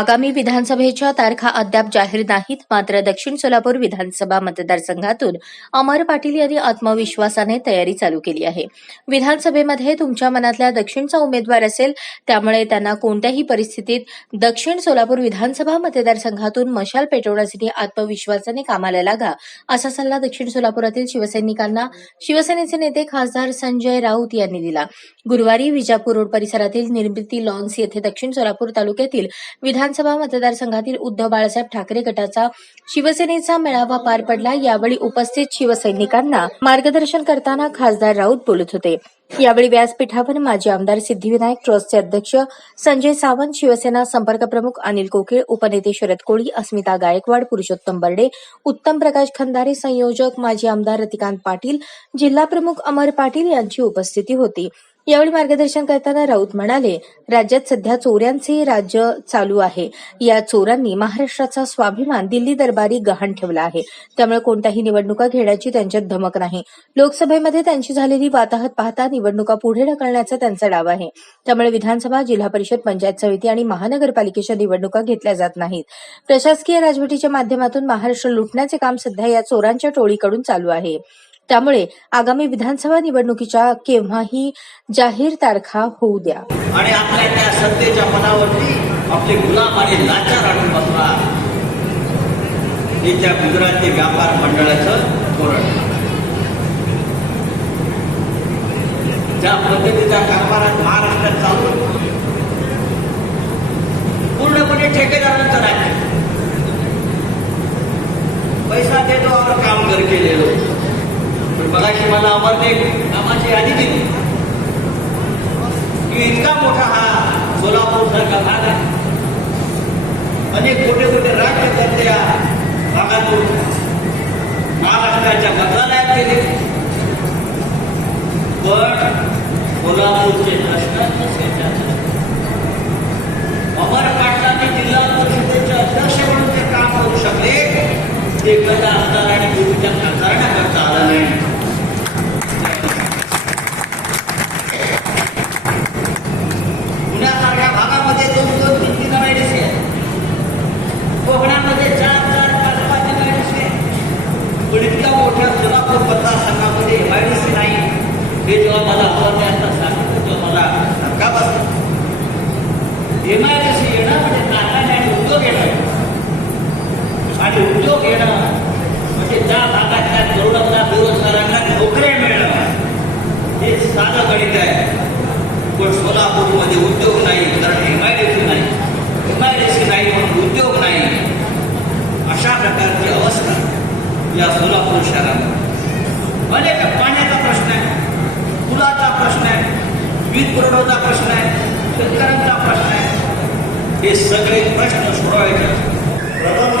आगामी विधानसभेच्या तारखा अद्याप जाहीर नाहीत मात्र दक्षिण सोलापूर विधानसभा मतदारसंघातून अमर पाटील यांनी आत्मविश्वासाने तयारी चालू केली आहे. विधानसभेमध्ये तुमच्या मनातल्या दक्षिणचा उमेदवार असेल त्यामुळे त्यांना कोणत्याही परिस्थितीत दक्षिण सोलापूर विधानसभा मतदारसंघातून मशाल पेटवण्यासाठी आत्मविश्वासाने कामाला लागा असा सल्ला दक्षिण सोलापुरातील शिवसैनिकांना शिवसेनेचे नेते खासदार संजय राऊत यांनी दिला. गुरुवारी विजापूर रोड परिसरातील निर्मिती लॉन्स येथे दक्षिण सोलापूर तालुक्यातील विधान विधानसभा मतदारसंघातील उद्धव बाळासाहेब ठाकरे गटाचा शिवसेनेचा मेळावा पार पडला. यावेळी उपस्थित शिवसैनिकांना मार्गदर्शन करताना खासदार राऊत बोलत होते. यावेळी व्यासपीठावर माजी आमदार सिद्धिविनायक ट्रस्टचे अध्यक्ष संजय सावंत शिवसेना संपर्क प्रमुख अनिल कोकीळ उपनेते शरद कोळी अस्मिता गायकवाड पुरुषोत्तम बर्डे उत्तम प्रकाश खंदारे संयोजक माजी आमदार रतिकांत पाटील जिल्हा प्रमुख अमर पाटील यांची उपस्थिती होती. यावेळी मार्गदर्शन करताना राऊत म्हणाले राज्यात सध्या चोऱ्यांचे राज्य चालू आहे. या चोरांनी महाराष्ट्राचा स्वाभिमान दिल्ली दरबारी गहाण ठेवला आहे. त्यामुळे कोणत्याही निवडणुका घेण्याची त्यांच्यात धमक नाही. लोकसभेमध्ये त्यांची झालेली वाताहत पाहता निवडणुका पुढे ढकलण्याचा त्यांचा डाव आहे. त्यामुळे विधानसभा जिल्हा परिषद पंचायत समिती आणि महानगरपालिकेच्या निवडणुका घेतल्या जात नाहीत. प्रशासकीय राजवटीच्या माध्यमातून महाराष्ट्र लुटण्याचे काम सध्या या चोरांच्या टोळीकडून चालू आहे. त्यामुळे आगामी विधानसभा निवडणुकीच्या केव्हाही जाहीर तारखा होऊ द्या. आणि आपल्या त्या सत्तेच्या पदावरती आपले गुलाम आणि लाचार आणून बसला. हे त्या गुजराती व्यापार मंडळाचं धोरण. ज्या पद्धतीचा कारभार महाराष्ट्रात चालू पूर्णपणे ठेकेदारांचं राज्य. पैसा देतो और काम करके ले मगाशी मला अमरने कामाची यादी दिली की इतका मोठा हा सोलापूर सारखा भाग आहे. अनेक मोठे मोठे राज्यकर्ते या भागातून. महाराष्ट्राच्या मंत्रालयात गेले. पण सोलापूरचे प्रश्न तसेच अमर पाटलांनी जिल्हा परिषदेचे अध्यक्ष म्हणून ते काम करू शकले ते गट आमदार आणि गुरुच्या खासदारांना आलं नाही. हे जेव्हा मला आता सांगितलं तेव्हा मला धक्का बसला. येणं म्हणजे आणि उद्योग येणं. आणि उद्योग येणं म्हणजे भागातल्या तरुणांना बेरोजगारांना नोकऱ्या मिळणं. हे साधं गणित आहे. पण सोलापूरमध्ये उद्योग नाही कारण एमआयडीसी नाही. एमआयडीसी नाही म्हणून उद्योग नाही. अशा प्रकारची अवस्था या सोलापूर शहरात अनेक पाण्याचा प्रश्न आहे पुलाचा प्रश्न आहे वीज पुरवठ्याचा प्रश्न आहे शेतकऱ्यांचा प्रश्न आहे. हे सगळे प्रश्न सोडवायचे. प्रथम